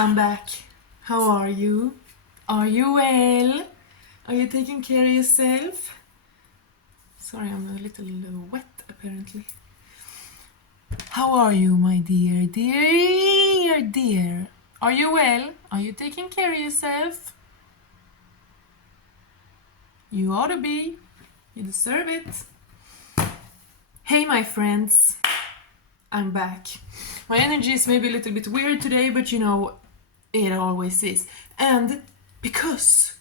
I'm back. How are you? Are you well? Are you taking care of yourself? Sorry, I'm a little wet apparently. How are you, my dear, dear? Are you well? Are you taking care of yourself? You ought to be. You deserve it. Hey, my friends. I'm back. My energy is maybe a little bit weird today, but you know, it always is. And because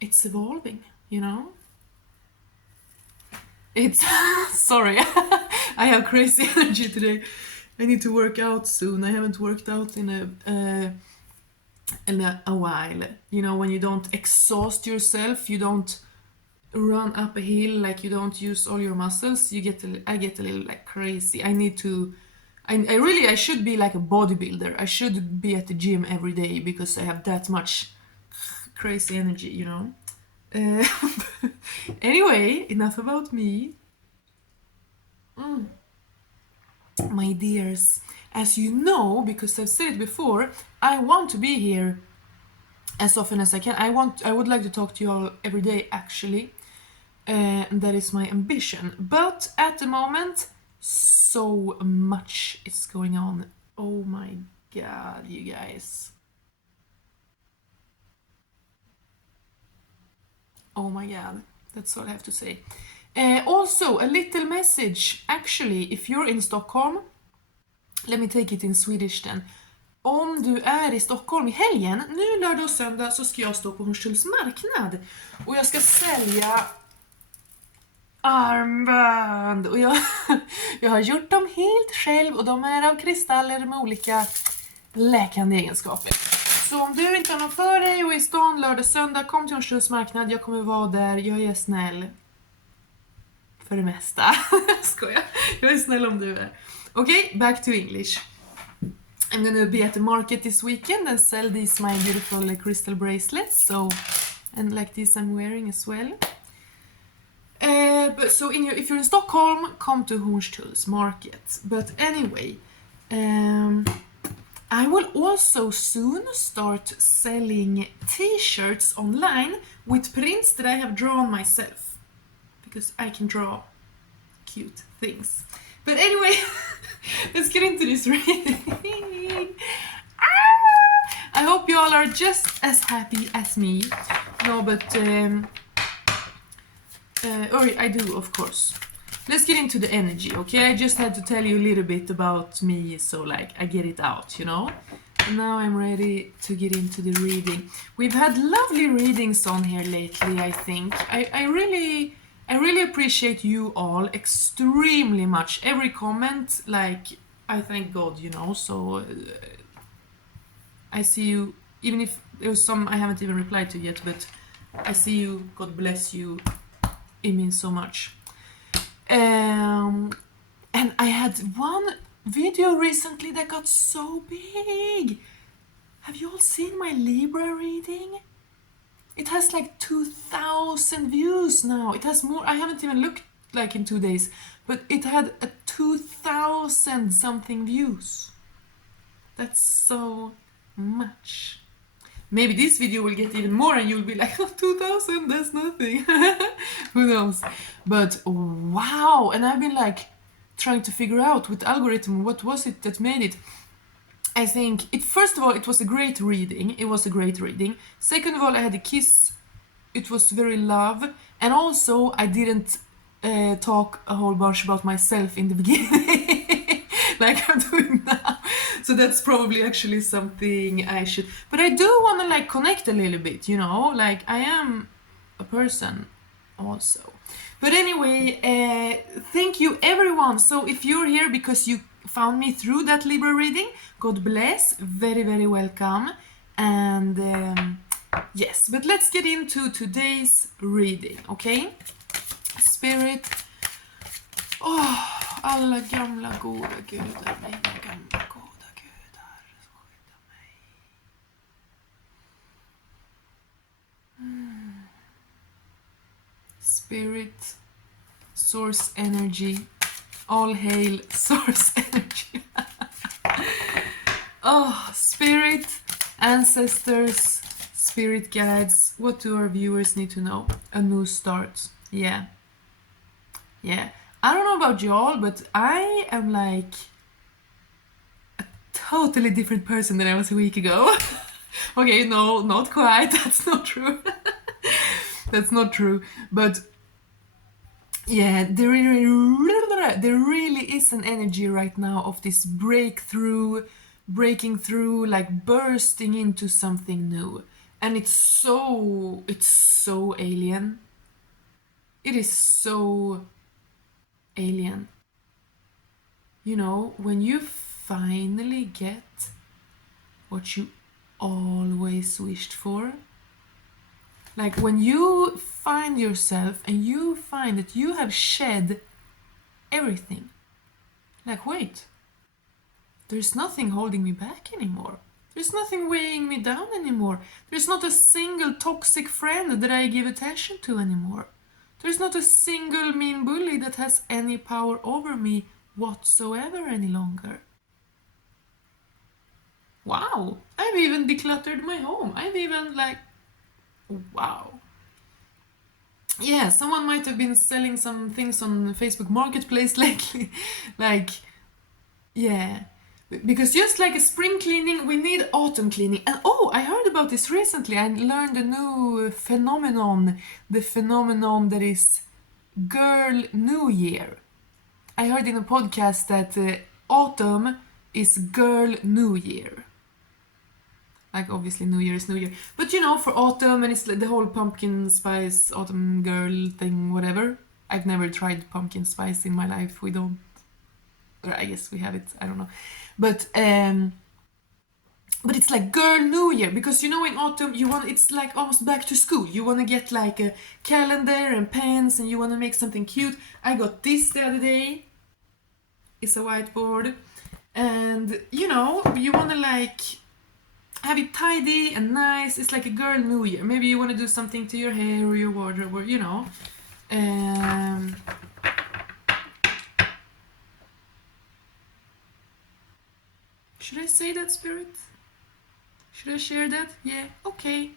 it's evolving, you know? It's... Sorry, I have crazy energy today. I need to work out soon. I haven't worked out in a while. You know, when you don't exhaust yourself, you don't run up a hill, like you don't use all your muscles, I get a little like crazy. I need to... I should be like a bodybuilder. I should be at the gym every day because I have that much crazy energy, you know? Anyway, enough about me. My dears, as you know, because I've said it before, I want to be here as often as I can. I would like to talk to you all every day, actually. And that is my ambition. But at the moment, so much is going on. Oh my god, you guys. Oh my god, that's all I have to say. Also, a little message. Actually, if you're in Stockholm, let me take it in Swedish then. Om du är i Stockholm i helgen, nu lördag och söndag, så ska jag stå på Hornstulls marknad. Och jag ska sälja armband. Och jag har gjort dem helt själv och de är av kristaller med olika läkande egenskaper. Så om du inte har någon för dig och är i stan lördag söndag, kom till Hornstulls marknad. Jag kommer vara där, jag är snäll. För det mesta. Skojar. Jag är snäll om du är. Okay, back to English. I'm gonna be at the market this weekend and sell these my beautiful crystal bracelets. And like this I'm wearing as well. If you're in Stockholm, come to Hornstulls market. But anyway, I will also soon start selling t-shirts online with prints that I have drawn myself. Because I can draw cute things. But anyway, let's get into this reading. I hope you all are just as happy as me. No, but... I do, of course. Let's get into the energy, okay? I just had to tell you a little bit about me, so like I get it out, you know? And now I'm ready to get into the reading. We've had lovely readings on here lately, I think. I really appreciate you all extremely much. Every comment, like, I thank God, you know, so I see you, even if there's some I haven't even replied to yet, but I see you, God bless you, it means so much. And I had one video recently that got so big. Have you all seen my Libra reading? It has like 2,000 views now. It has more. I haven't even looked like in 2 days, but it had a 2,000 something views. That's so much. Maybe this video will get even more and you'll be like, oh, 2,000, that's nothing. Who knows? But wow, and I've been like trying to figure out with algorithm, what was it that made it? I think first of all, it was a great reading. It was a great reading. Second of all, I had a kiss. It was very love. And also, I didn't talk a whole bunch about myself in the beginning. Like I'm doing now. So that's probably actually something I should... But I do want to like connect a little bit, you know? Like I am a person also. But anyway, thank you everyone. So if you're here because you found me through that Libra reading, God bless, very, very welcome. And yes, but let's get into today's reading, okay? Spirit. Oh, alla gamla goda gudar, mina gamla goda gudar, skydda mig. Spirit, source energy, all hail source energy. Oh, Spirit, Ancestors, spirit guides, what do our viewers need to know? A new start. Yeah. Yeah. I don't know about y'all, but I am like a totally different person than I was a week ago. Okay, no, not quite. That's not true. That's not true. But yeah, there really is an energy right now of this breakthrough, breaking through, like bursting into something new. And it's so alien. It is so alien. You know, when you finally get what you always wished for, like when you find yourself and you find that you have shed everything. Like, wait, there's nothing holding me back anymore. There's nothing weighing me down anymore. There's not a single toxic friend that I give attention to anymore. There's not a single mean bully that has any power over me whatsoever any longer. Wow, I've even decluttered my home. I've even like, wow. Yeah, someone might have been selling some things on Facebook Marketplace lately. Like, yeah. Because just like a spring cleaning, we need autumn cleaning. And oh, I heard about this recently. I learned a new phenomenon. The phenomenon that is Girl New Year. I heard in a podcast that autumn is Girl New Year. Like obviously New Year is New Year. But you know, for autumn, and it's like the whole pumpkin spice autumn girl thing, whatever. I've never tried pumpkin spice in my life. We don't, or I guess we have it, I don't know. But it's like Girl New Year, because you know in autumn you want, it's like almost back to school. You want to get like a calendar and pens and you want to make something cute. I got this the other day. It's a whiteboard. And you know, you want to like have it tidy and nice. It's like a Girl New Year. Maybe you want to do something to your hair or your wardrobe or you know. Should I say that, Spirit? Should I share that? Yeah, okay.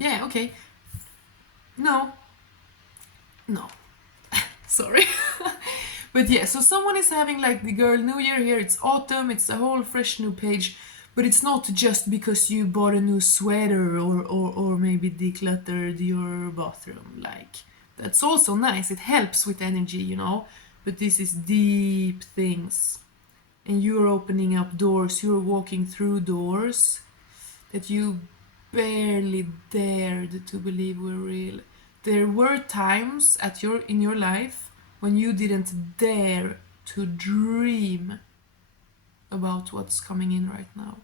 Yeah, okay. No. Sorry. But yeah, so someone is having like the Girl New Year here. It's autumn, it's a whole fresh new page. But it's not just because you bought a new sweater or maybe decluttered your bathroom. Like, that's also nice. It helps with energy, you know. But this is deep things. And you're opening up doors, you're walking through doors that you barely dared to believe were real. There were times in your life when you didn't dare to dream about what's coming in right now.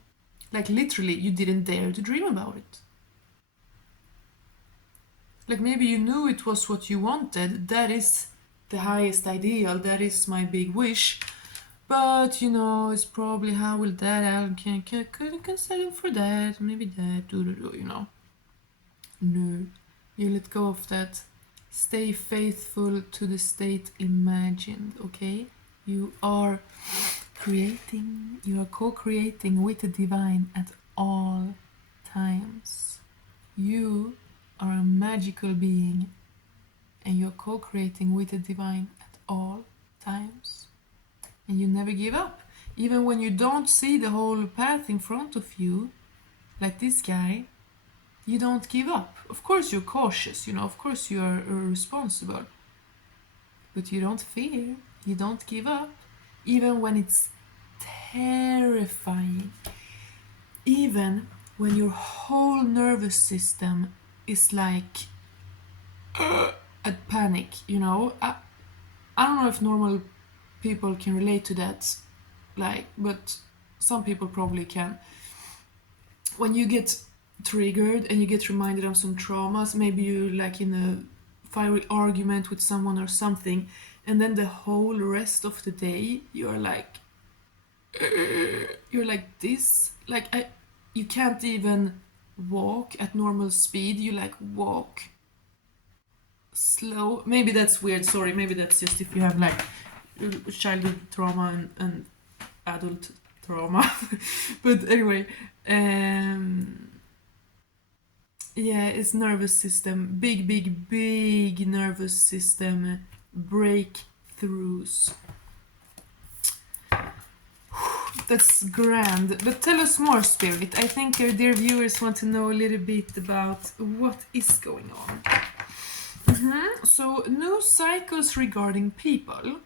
Like literally, you didn't dare to dream about it. Like maybe you knew it was what you wanted. That is the highest ideal. That is my big wish. But you know, it's probably how will that I can settle for that. Maybe that, you know. No, you let go of that. Stay faithful to the state imagined, okay? You are creating, you are co-creating with the divine at all times. You are a magical being and you're co-creating with the divine at all times. And you never give up. Even when you don't see the whole path in front of you, like this guy, you don't give up. Of course you're cautious, you know, of course you are responsible. But you don't fear, you don't give up. Even when it's terrifying. Even when your whole nervous system is like at panic, you know. I don't know if normal people can relate to that, like, but some people probably can. When you get triggered and you get reminded of some traumas, maybe you like in a fiery argument with someone or something, and then the whole rest of the day you're like this, like you can't even walk at normal speed, you like walk slow. Maybe that's weird, sorry, maybe that's just if you have like childhood trauma and adult trauma. But anyway, yeah, it's nervous system, big nervous system breakthroughs. That's grand. But tell us more, Spirit. I think our dear viewers want to know a little bit about what is going on. So, new cycles regarding people,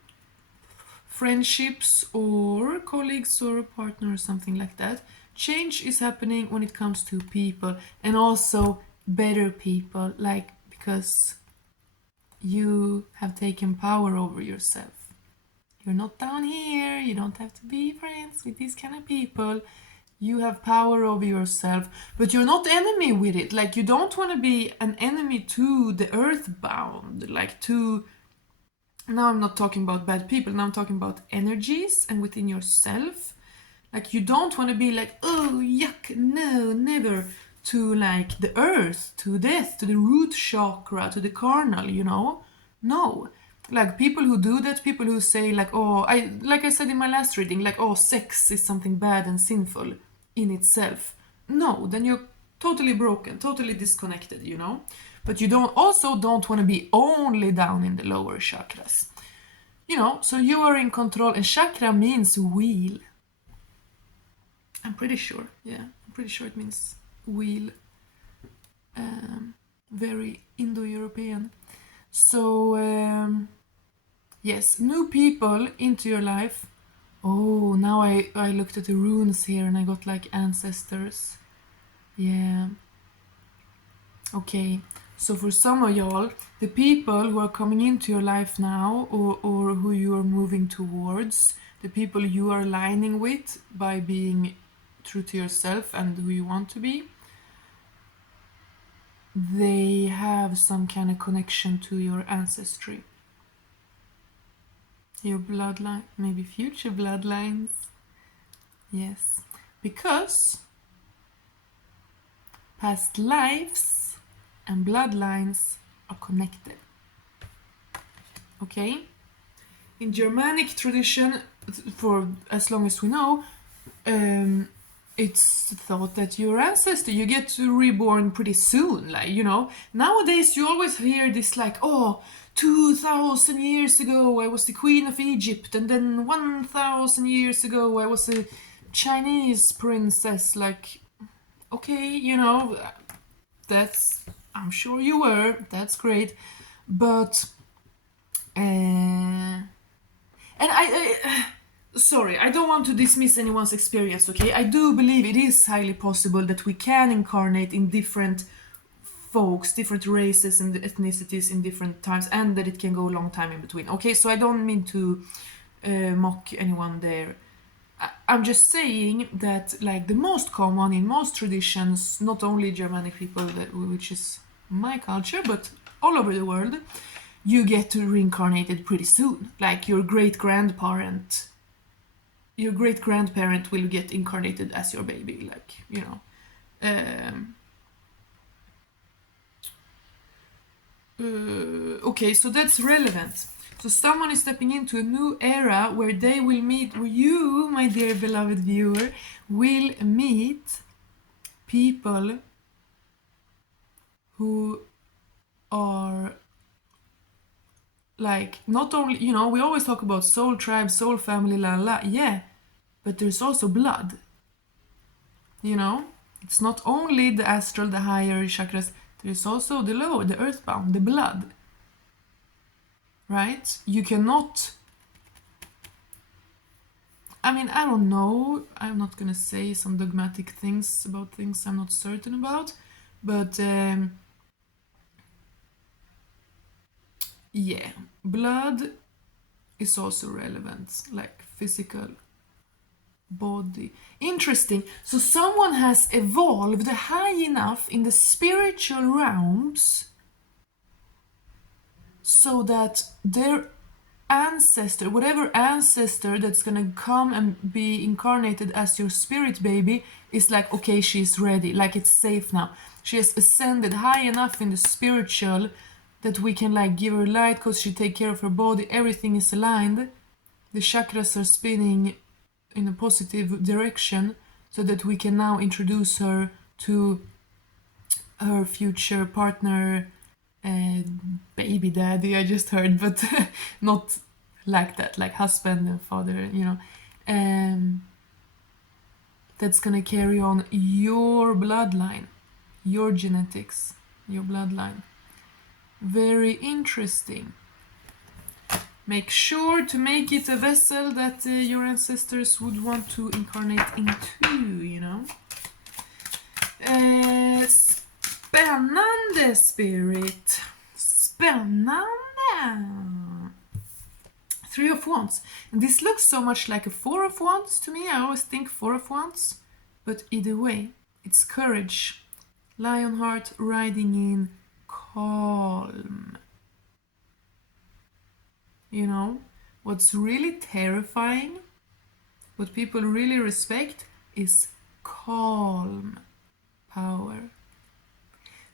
friendships or colleagues or a partner or something like that. Change is happening when it comes to people, and also better people, like because you have taken power over yourself. You're not down here, you don't have to be friends with these kind of people. You have power over yourself, but you're not enemy with it. Like, you don't want to be an enemy to the earthbound, like to... Now I'm not talking about bad people, now I'm talking about energies and within yourself. Like, you don't want to be like, oh, yuck, no, never, to like the earth, to death, to the root chakra, to the carnal, you know? No. Like, people who do that, people who say like, oh, like I said in my last reading, like, oh, sex is something bad and sinful in itself. No, then you're totally broken, totally disconnected, you know? But you don't want to be only down in the lower chakras. You know, so you are in control, and chakra means wheel. I'm pretty sure, yeah. I'm pretty sure it means wheel. Very Indo-European. So, yes, new people into your life. Oh, now I looked at the runes here and I got like ancestors. Yeah. Okay, so for some of y'all, the people who are coming into your life now, or who you are moving towards, the people you are aligning with by being true to yourself and who you want to be, they have some kind of connection to your ancestry. Your bloodline, maybe future bloodlines. Yes, because past lives and bloodlines are connected. Okay? In Germanic tradition, for as long as we know, it's thought that your ancestor, you get reborn pretty soon, like, you know. Nowadays you always hear this like, oh, 2,000 years ago I was the queen of Egypt, and then 1,000 years ago I was a Chinese princess. Like, okay, you know, that's, I'm sure you were, that's great, but and sorry, I don't want to dismiss anyone's experience, okay? I do believe it is highly possible that we can incarnate in different folks, different races and ethnicities in different times, and that it can go a long time in between. Okay, so I don't mean to mock anyone there. I'm just saying that, like, the most common in most traditions, not only Germanic people, which is my culture, but all over the world, you get reincarnated pretty soon. Like, your great-grandparent will get incarnated as your baby, like, you know. Okay, so that's relevant. So someone is stepping into a new era where they will meet, where you, my dear beloved viewer, will meet people who are like, not only, you know, we always talk about soul tribe, soul family, la la, yeah, but there's also blood, you know. It's not only the astral, the higher chakras, there's also the lower, the earthbound, the blood, right? You cannot, I mean, I don't know, I'm not gonna say some dogmatic things about things I'm not certain about, but yeah, blood is also relevant, like physical body. Interesting. So someone has evolved high enough in the spiritual realms so that their ancestor, whatever ancestor that's gonna come and be incarnated as your spirit baby, is like, okay, she's ready, like it's safe now. She has ascended high enough in the spiritual that we can like give her light because she take care of her body, everything is aligned, the chakras are spinning in a positive direction, so that we can now introduce her to her future partner, baby daddy, I just heard, but not like that, like husband and father, that's gonna carry on your bloodline, your genetics, your bloodline. Very interesting. Make sure to make it a vessel that your ancestors would want to incarnate into, Spännande, spirit. Spännande. 3 of Wands. And this looks so much like a 4 of Wands to me. I always think 4 of Wands. But either way, it's courage. Lionheart riding in calm. What's really terrifying, what people really respect, is calm power.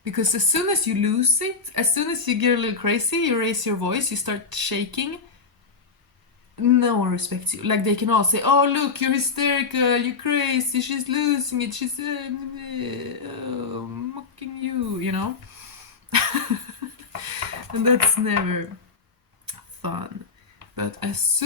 Because as soon as you lose it, as soon as you get a little crazy, you raise your voice, you start shaking, no one respects you. Like, they can all say, oh, look, you're hysterical, you're crazy, she's losing it, she's mocking you, And that's never fun. But as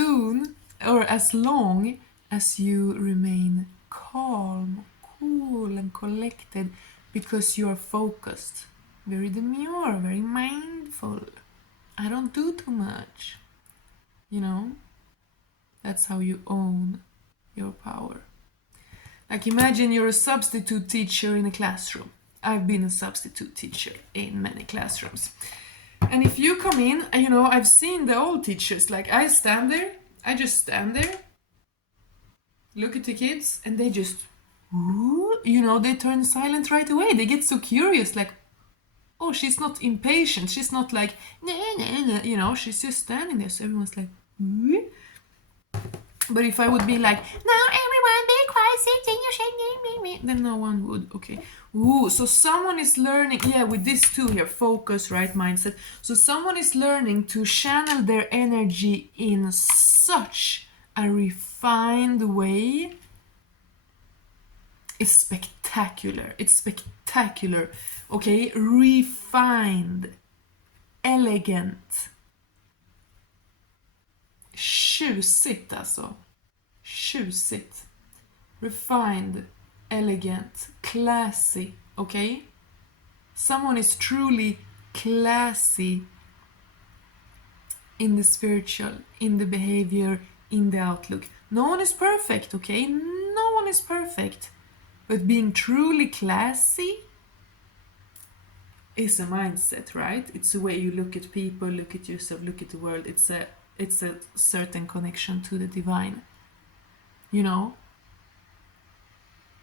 long as you remain calm, cool, and collected, because you are focused, very demure, very mindful. I don't do too much. That's how you own your power. Like, imagine you're a substitute teacher in a classroom. I've been a substitute teacher in many classrooms. And if you come in, I've seen the old teachers, like, I just stand there, look at the kids, and they just, they turn silent right away. They get so curious, like, oh, she's not impatient, she's not like, nah, she's just standing there, so everyone's like, ooh. But if I would be like, now everyone be quiet, you're shaking me, then no one would. Okay. Ooh, so someone is learning, with this too here, focus, right mindset. So someone is learning to channel their energy in such a refined way. It's spectacular. Okay, refined, elegant. Tjusigt alltså. Tjusigt. Refined, elegant, classy, okay? Someone is truly classy in the spiritual, in the behavior, in the outlook. No one is perfect, okay? No one is perfect. But being truly classy is a mindset, right? It's the way you look at people, look at yourself, look at the world. It's a certain connection to the divine.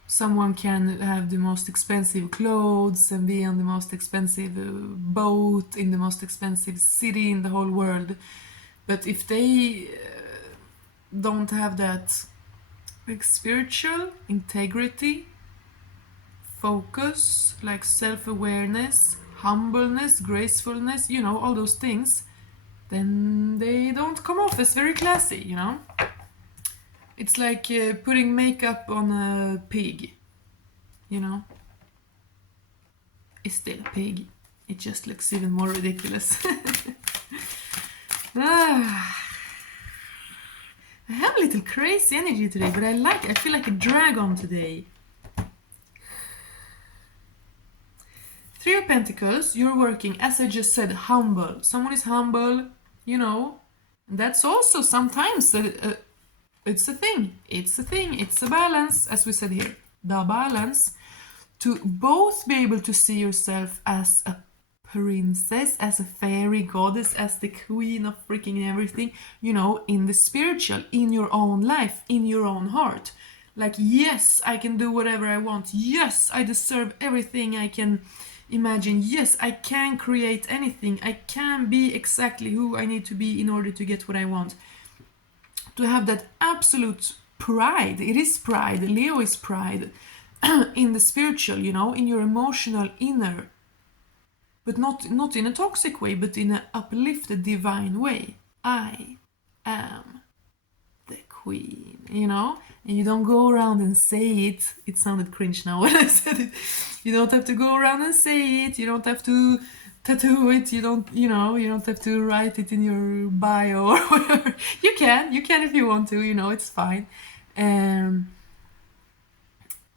Someone can have the most expensive clothes and be on the most expensive boat in the most expensive city in the whole world. But if they don't have that spiritual integrity, focus, like self-awareness, humbleness, gracefulness, all those things, then they don't come off as very classy, It's like putting makeup on a pig, It's still a pig. It just looks even more ridiculous. I have a little crazy energy today, but I feel like a dragon today. 3 of Pentacles, you're working, as I just said, humble. Someone is humble, That's also sometimes it's a thing. It's a balance, as we said here. The balance to both be able to see yourself as a princess, as a fairy goddess, as the queen of freaking everything, in the spiritual, in your own life, in your own heart. Like, yes, I can do whatever I want. Yes, I deserve everything I can imagine. Yes, I can create anything. I can be exactly who I need to be in order to get what I want. To have that absolute pride. It is pride. Leo is pride. In the spiritual, in your emotional inner. But not in a toxic way, but in an uplifted divine way. I am the queen, And you don't go around and say it. It sounded cringe now when I said it. You don't have to go around and say it. You don't have to tattoo it. You don't have to write it in your bio or whatever. You can if you want to, it's fine.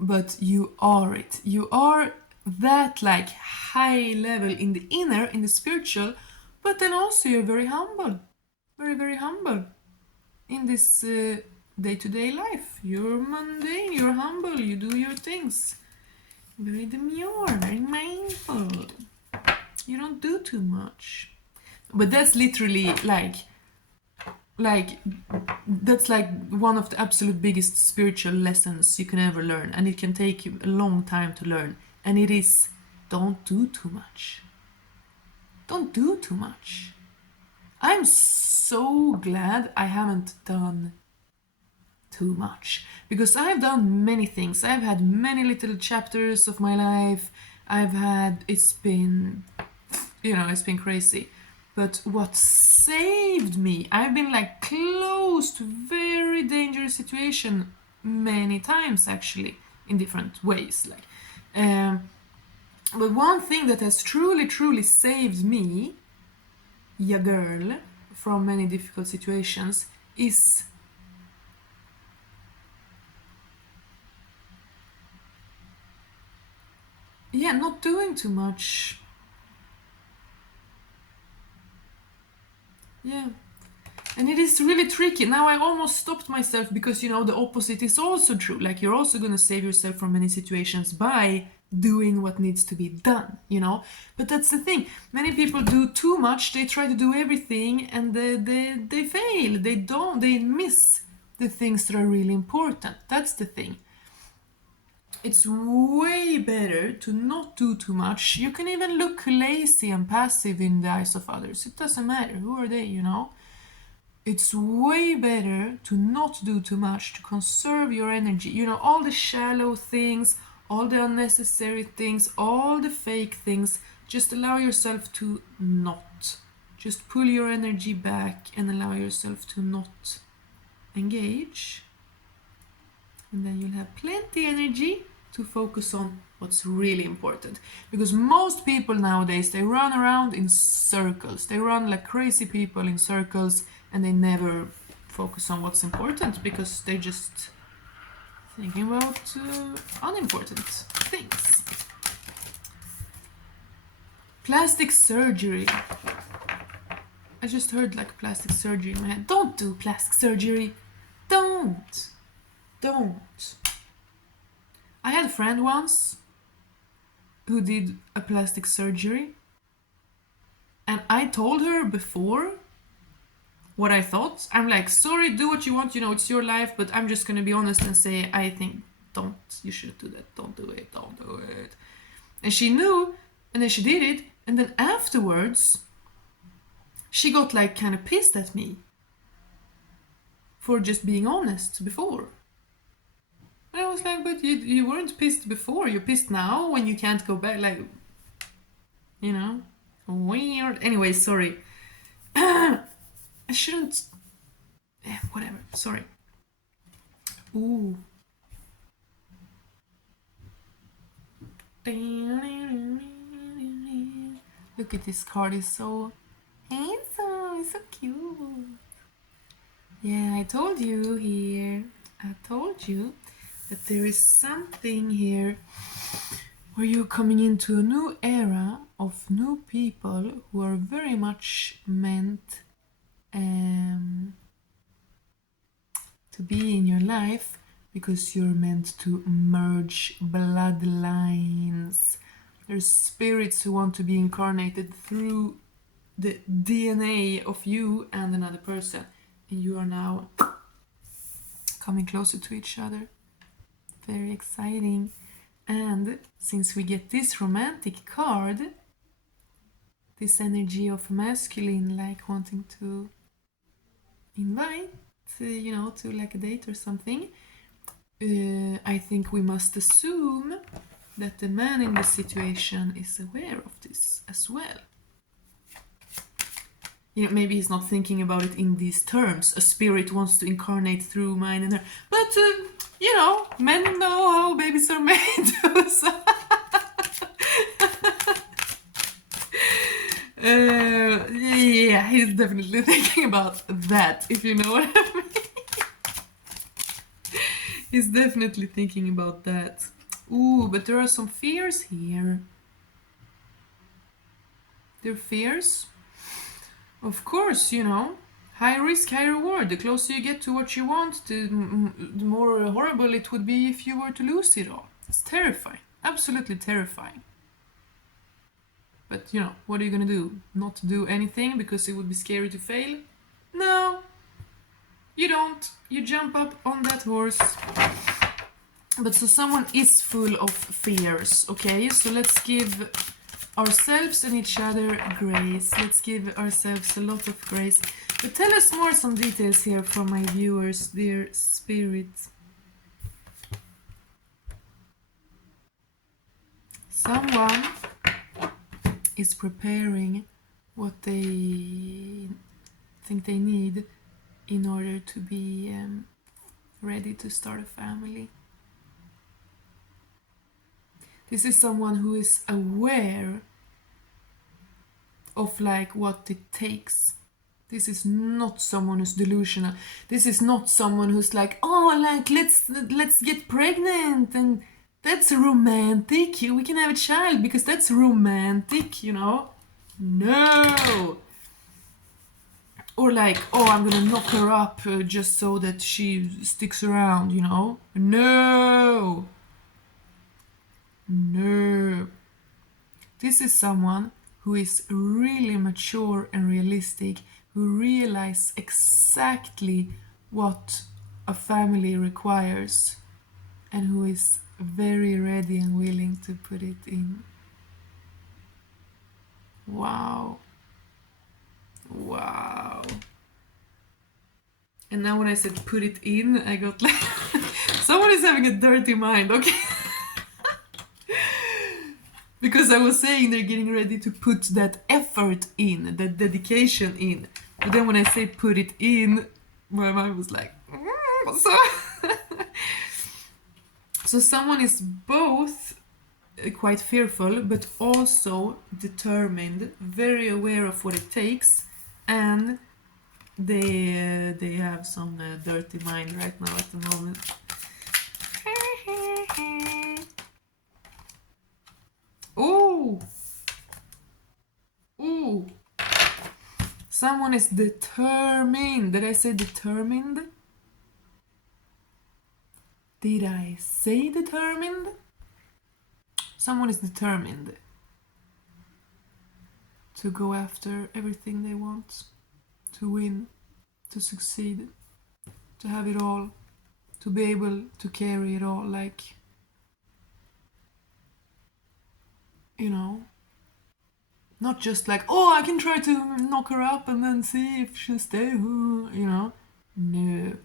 But you are it. You are that like high level in the inner, in the spiritual, but then also you're very humble. Very, very humble in this day-to-day life. You're mundane, you're humble, you do your things. Very demure, very mindful. You don't do too much. But that's literally like that's like one of the absolute biggest spiritual lessons you can ever learn, and it can take you a long time to learn, and it is don't do too much. Don't do too much. I'm so glad I haven't done too much, because I've done many things. I've had many little chapters of my life. It's been crazy. But what saved me, I've been like close to very dangerous situation many times actually, in different ways. But one thing that has truly, truly saved me, ya girl, from many difficult situations is not doing too much. Yeah. And it is really tricky. Now I almost stopped myself because, the opposite is also true. Like, you're also going to save yourself from many situations by doing what needs to be done, But that's the thing. Many people do too much. They try to do everything and they fail. They miss the things that are really important. That's the thing. It's way better to not do too much. You can even look lazy and passive in the eyes of others. It doesn't matter. Who are they, It's way better to not do too much, to conserve your energy. All the shallow things, all the unnecessary things, all the fake things. Just allow yourself to not. Just pull your energy back and allow yourself to not engage. And then you'll have plenty energy to focus on what's really important. Because most people nowadays, they run around in circles. They run like crazy people in circles, and they never focus on what's important because they're just thinking about unimportant things. Plastic surgery. I just heard like plastic surgery in my head. Don't do plastic surgery. Don't. I had a friend once who did a plastic surgery, and I told her before what I thought. I'm like, sorry, do what you want, it's your life, but I'm just gonna be honest and say, I think you shouldn't do that, don't do it. And she knew, and then she did it, and then afterwards she got like kind of pissed at me for just being honest before. And I was like, but you weren't pissed before. You're pissed now when you can't go back. Like, weird. Anyway, sorry. I shouldn't. Whatever. Sorry. Ooh. Look at this card. It's so handsome. It's so cute. Yeah, I told you here. I told you that there is something here where you're coming into a new era of new people who are very much meant to be in your life, because you're meant to merge bloodlines. There's spirits who want to be incarnated through the DNA of you and another person, and you are now coming closer to each other. Very exciting. And since we get this romantic card, this energy of masculine, like wanting to invite, to like a date or something, I think we must assume that the man in this situation is aware of this as well. you know, maybe he's not thinking about it in these terms. A spirit wants to incarnate through mine and her. But, you know, men know how babies are made. So yeah, he's definitely thinking about that, if you know what I mean. He's definitely thinking about that. Ooh, but there are some fears here. There are fears. Of course, you know. High risk, high reward. The closer you get to what you want, the more horrible it would be if you were to lose it all. It's terrifying. Absolutely terrifying. But, you know, what are you gonna do? Not do anything because it would be scary to fail? No. You don't. You jump up on that horse. But so someone is full of fears, okay? So let's give ourselves and each other grace. Let's give ourselves a lot of grace. But tell us more, some details here for my viewers, dear spirit. Someone is preparing what they think they need in order to be ready to start a family. This is someone who is aware of like what it takes. This is not someone who's delusional. This is not someone who's like, oh, like let's get pregnant and that's romantic. We can have a child because that's romantic, you know? No. Or like, oh, I'm gonna knock her up just so that she sticks around, you know? No. No. This is someone who is really mature and realistic, who realizes exactly what a family requires, and who is very ready and willing to put it in. Wow. Wow. And now when I said put it in, I got like someone is having a dirty mind, okay? Because I was saying they're getting ready to put that effort in, that dedication in. But then when I say put it in, my mind was like, So someone is both quite fearful, but also determined, very aware of what it takes, and they have some dirty mind right now at the moment. Ooh! Ooh! Someone is determined. Did I say determined? Did I say determined? Someone is determined to go after everything they want, to win, to succeed, to have it all, to be able to carry it all, like, you know, not just like, oh, I can try to knock her up and then see if she'll stay, you know. No.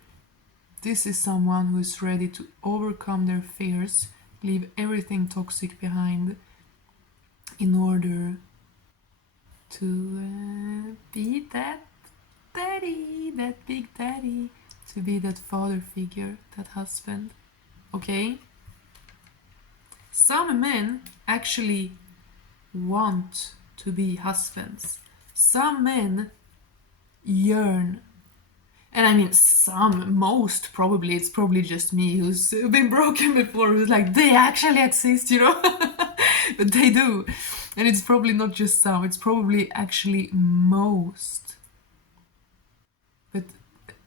This is someone who is ready to overcome their fears, leave everything toxic behind in order to be that daddy, that big daddy, to be that father figure, that husband. Okay? Some men actually want to be husbands. Some men yearn. And I mean, most probably, it's probably just me who's been broken before, who's like, they actually exist, you know? But they do. And it's probably not just some, it's probably actually most. But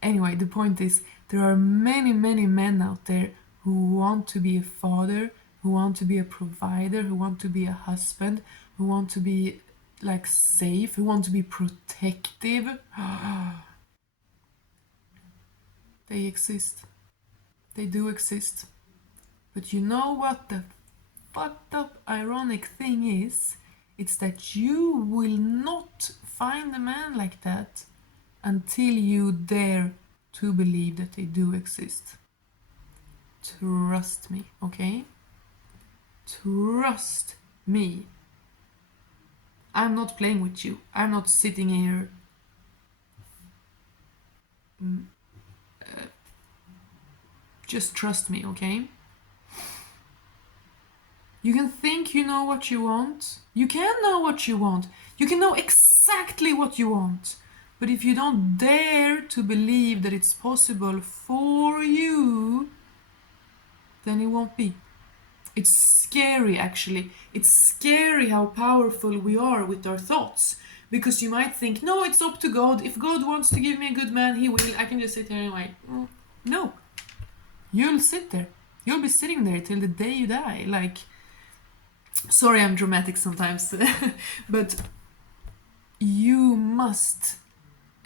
anyway, the point is, there are many, many men out there who want to be a father, who want to be a provider, who want to be a husband, who want to be like safe, who want to be protective. They exist. They do exist. But you know what the fucked up ironic thing is? It's that you will not find a man like that until you dare to believe that they do exist. Trust me, okay? Trust me. I'm not playing with you. I'm not sitting here just trust me, okay? You can think you know what you want. You can know what you want. You can know exactly what you want. But if you don't dare to believe that it's possible for you, then it won't be. It's scary, actually. It's scary how powerful we are with our thoughts. Because you might think, no, it's up to God. If God wants to give me a good man, he will. I can just sit here and wait. No. You'll sit there. You'll be sitting there till the day you die. Like, sorry, I'm dramatic sometimes. But you must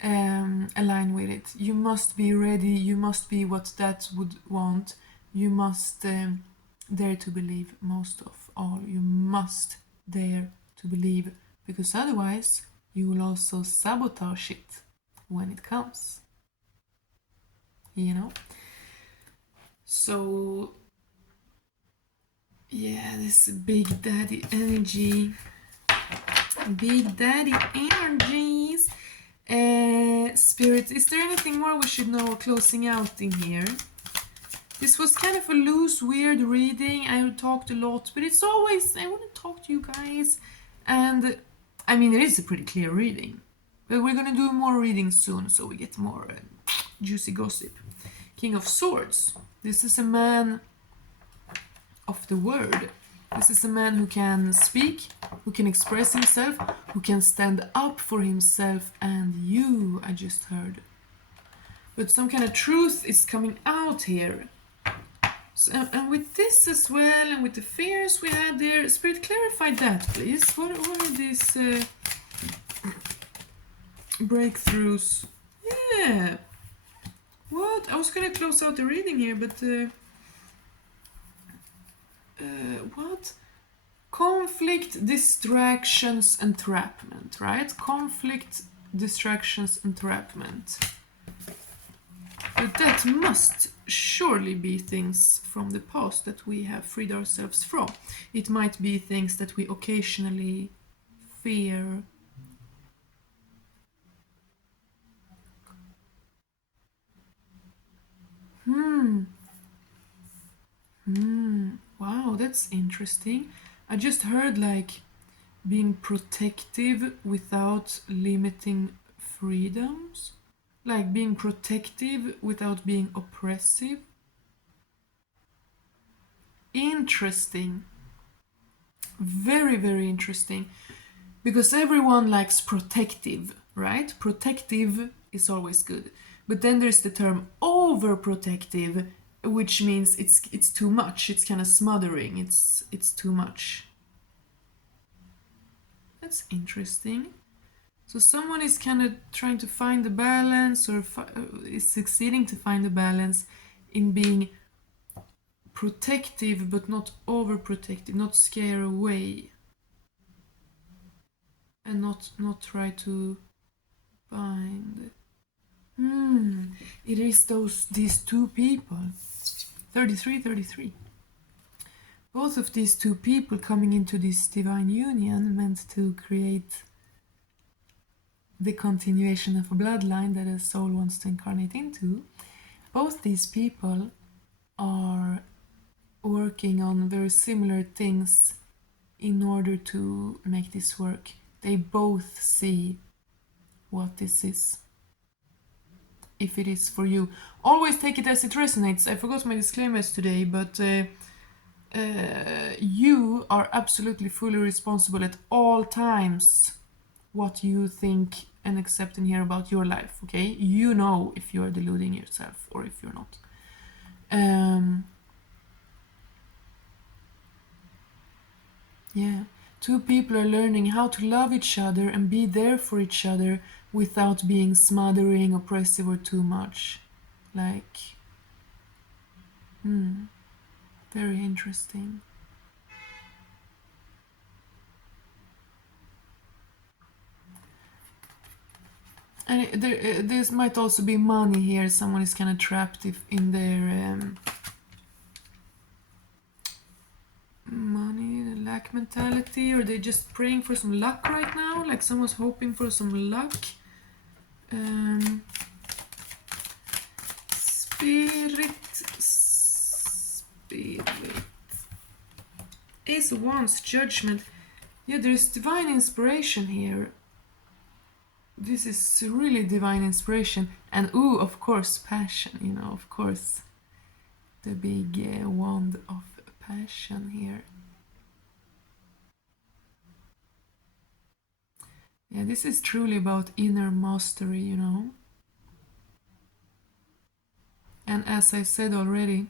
align with it. You must be ready. You must be what that would want. You must dare to believe, most of all. You must dare to believe, because otherwise you will also sabotage it when it comes. You know? So, yeah, this big daddy energy. Big daddy energies. Spirit, is there anything more we should know closing out in here? This was kind of a loose, weird reading. I talked a lot, but it's always, I want to talk to you guys. And, I mean, it is a pretty clear reading. But we're going to do more readings soon, so we get more juicy gossip. King of Swords. This is a man of the word. This is a man who can speak, who can express himself, who can stand up for himself and you, I just heard. But some kind of truth is coming out here. So, and with this as well, and with the fears we had there, Spirit, clarify that, please. What are these breakthroughs? Yeah. What? I was gonna close out the reading here, but... what? Conflict, distractions, entrapment, right? Conflict, distractions, entrapment. But that must surely be things from the past that we have freed ourselves from. It might be things that we occasionally fear. Wow, that's interesting. I just heard like being protective without limiting freedoms. Like being protective without being oppressive. Interesting. Very, very interesting. Because everyone likes protective, right? Protective is always good. But then there's the term overprotective, which means it's too much. It's kind of smothering. It's too much. That's interesting. So someone is kind of trying to find the balance, or is succeeding to find the balance in being protective but not overprotective, not scare away, and not try to bind. It is these two people. 33. Both of these two people coming into this divine union meant to create the continuation of a bloodline that a soul wants to incarnate into. Both these people are working on very similar things in order to make this work. They both see what this is. If it is for you. Always take it as it resonates. I forgot my disclaimers today, but you are absolutely fully responsible at all times what you think and accept and hear about your life, okay? You know if you are deluding yourself or if you're not. Yeah. Two people are learning how to love each other and be there for each other without being smothering, oppressive, or too much. Like, very interesting. And there might also be money here. Someone is kind of trapped in their money, lack mentality, or they're just praying for some luck right now. Like someone's hoping for some luck. Ace of Wands, Judgment. Yeah, there's divine inspiration here. This is really divine inspiration. And ooh, of course, passion, you know, of course. The big wand of passion here. Yeah, this is truly about inner mastery, you know. And as I said already,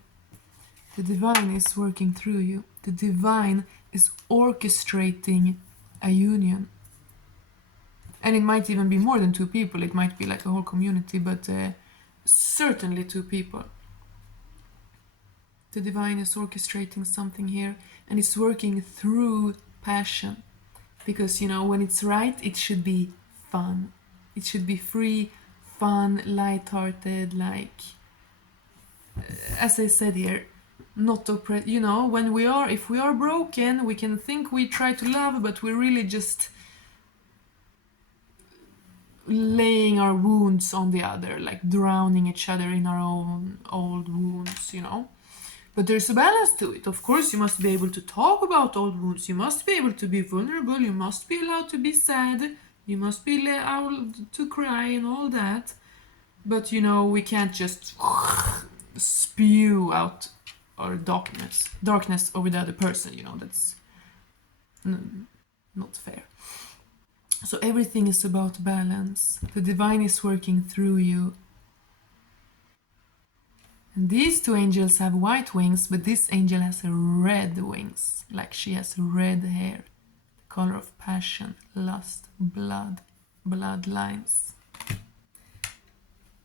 the divine is working through you. The divine is orchestrating a union. And it might even be more than two people. It might be like a whole community, but certainly two people. The divine is orchestrating something here, and it's working through passion. Because, you know, when it's right, it should be fun. It should be free, fun, light-hearted, like, as I said here, not oppressed. You know, when we are, if we are broken, we can think we try to love, but we're really just laying our wounds on the other, like drowning each other in our own old wounds, you know. But there's a balance to it. Of course, you must be able to talk about old wounds. You must be able to be vulnerable. You must be allowed to be sad. You must be allowed to cry and all that. But, you know, we can't just spew out our darkness over the other person, you know. That's not fair. So everything is about balance. The divine is working through you. And these two angels have white wings, but this angel has red wings, like she has red hair, the color of passion, lust, bloodlines.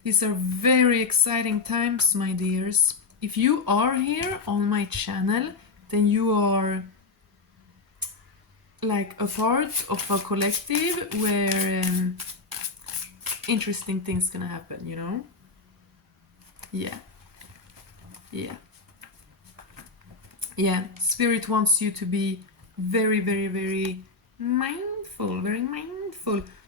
These are very exciting times, my dears. If you are here on my channel, then you are like a part of a collective where interesting things gonna happen, you know? Yeah. Spirit wants you to be very, very, very mindful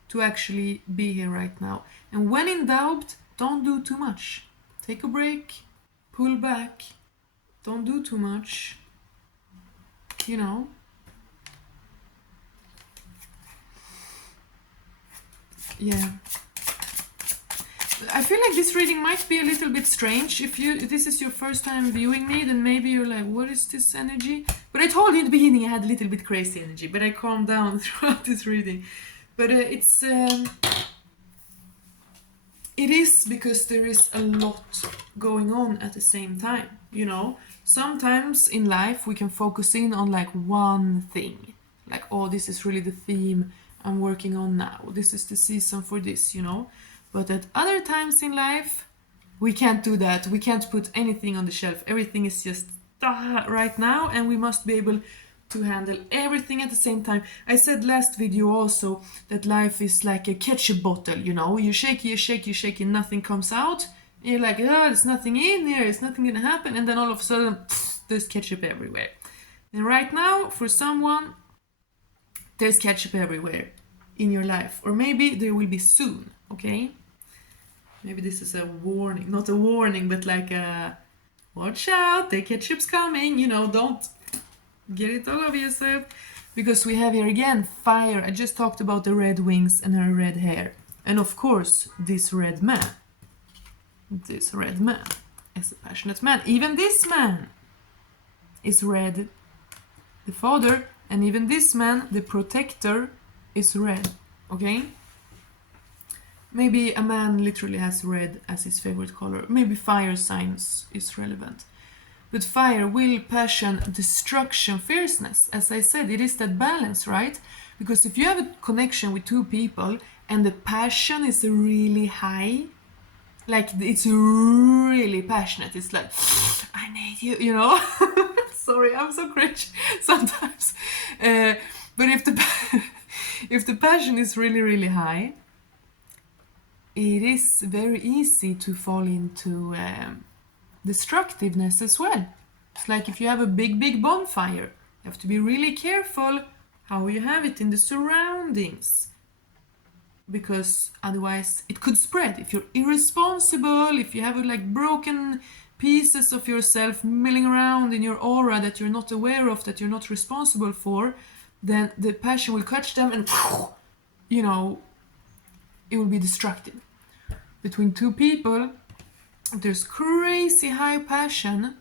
to actually be here right now. And when in doubt, don't do too much. Take a break, pull back, don't do too much, you know. Yeah. I feel like this reading might be a little bit strange. If this is your first time viewing me, then maybe you're like, what is this energy? But I told you in the beginning I had a little bit crazy energy, but I calmed down throughout this reading. But it is because there is a lot going on at the same time, you know. Sometimes in life we can focus in on like one thing. Like, oh, this is really the theme I'm working on now. This is the season for this, you know. But at other times in life, we can't do that. We can't put anything on the shelf. Everything is just right now, and we must be able to handle everything at the same time. I said last video also that life is like a ketchup bottle, you know. You shake, and nothing comes out. And you're like, oh, there's nothing in here. It's nothing gonna happen. And then all of a sudden, there's ketchup everywhere. And right now, for someone, there's ketchup everywhere in your life. Or maybe there will be soon. Okay, maybe this is a warning, not a warning, but like a watch out, the ketchup's coming, you know, don't get it all over yourself. Because we have here again fire. I just talked about the red wings and her red hair, and of course this red man is a passionate man. Even this man is red, the father, and even this man, the protector, is red. Okay, maybe a man literally has red as his favorite color. Maybe fire signs is relevant. But fire, will, passion, destruction, fierceness. As I said, it is that balance, right? Because if you have a connection with two people and the passion is really high, like it's really passionate, it's like, I need you, you know? Sorry, I'm so cringe sometimes. But if the passion is really, really high, it is very easy to fall into destructiveness as well. It's like if you have a big bonfire, you have to be really careful how you have it in the surroundings. because otherwise it could spread. If you're irresponsible, if you have like broken pieces of yourself milling around in your aura that you're not aware of, that you're not responsible for, then the passion will catch them and, you know, it will be destructive. Between two people, if there's crazy high passion,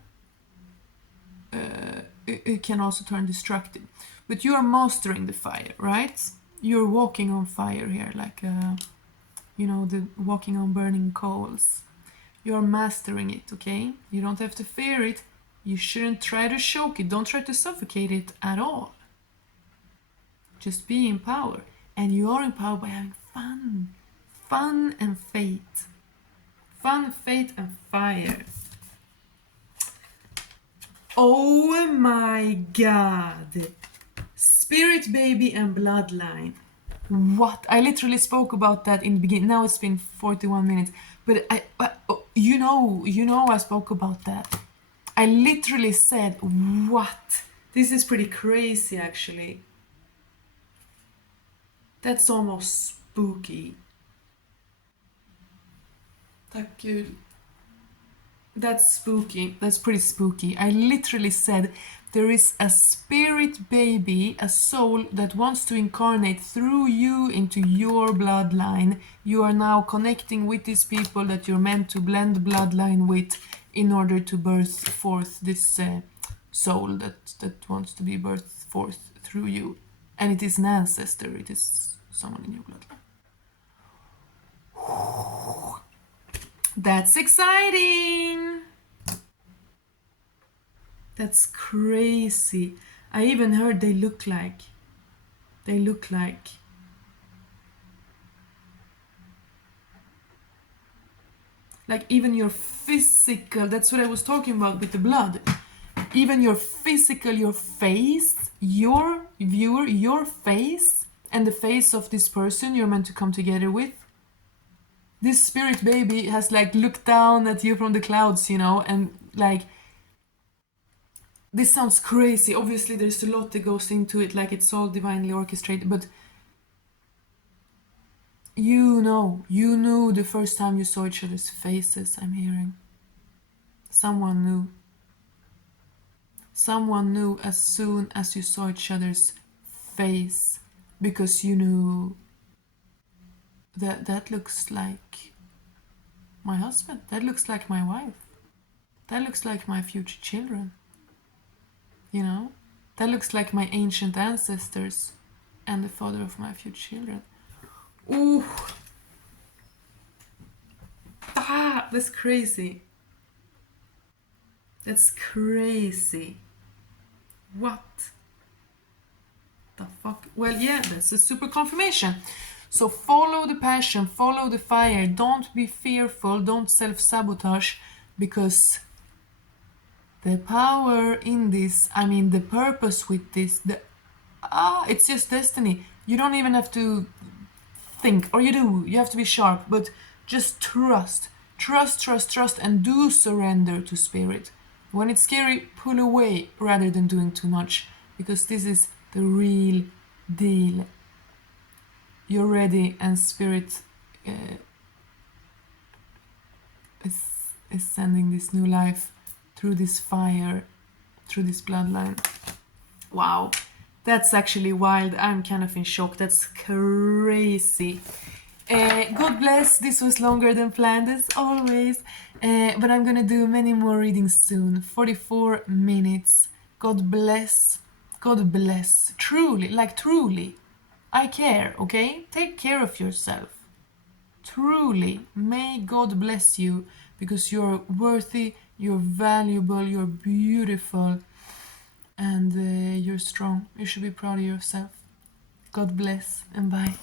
it can also turn destructive. But you are mastering the fire, right? You're walking on fire here, like, you know, the walking on burning coals. You're mastering it, okay? You don't have to fear it. You shouldn't try to choke it. Don't try to suffocate it at all. Just be in power. And you are in power by having fun. Fun and faith. Fun, faith, and fire. Oh my god. Spirit baby and bloodline. What? I literally spoke about that in the beginning. Now it's been 41 minutes. But you know I spoke about that. I literally said, what? This is pretty crazy, actually. That's almost spooky. Tack Gud. That's spooky. That's pretty spooky. I literally said there is a spirit baby, a soul that wants to incarnate through you into your bloodline. You are now connecting with these people that you're meant to blend bloodline with in order to birth forth this soul that wants to be birthed forth through you. And it is an ancestor. It is someone in your bloodline. That's exciting! That's crazy. I even heard they look like even your physical, that's what I was talking about with the blood. Even your physical, your face, your viewer, your face, and the face of this person you're meant to come together with. This spirit baby has like looked down at you from the clouds, you know, and like, this sounds crazy. Obviously there's a lot that goes into it, like it's all divinely orchestrated, but you knew the first time you saw each other's faces, I'm hearing. Someone knew as soon as you saw each other's face, because you knew that looks like my husband, that looks like my wife, that looks like my future children, you know, that looks like my ancient ancestors and the father of my future children. Ooh, that's crazy. That's crazy. What the fuck? Well, yeah, that's a super confirmation. So follow the passion, follow the fire. Don't be fearful, don't self-sabotage, because the power in this, I mean the purpose with this, it's just destiny. You don't even have to think, or you do, you have to be sharp, but just trust, and do surrender to spirit. When it's scary, pull away rather than doing too much, because this is the real deal. You're ready, and spirit is sending this new life through this fire, through this bloodline. Wow, that's actually wild. I'm kind of in shock. That's crazy. God bless. This was longer than planned as always, but I'm gonna do many more readings soon. 44 minutes. God bless. God bless. Truly, like truly. I care, okay? Take care of yourself. Truly, may God bless you, because you're worthy, you're valuable, you're beautiful, and you're strong. You should be proud of yourself. God bless, and bye.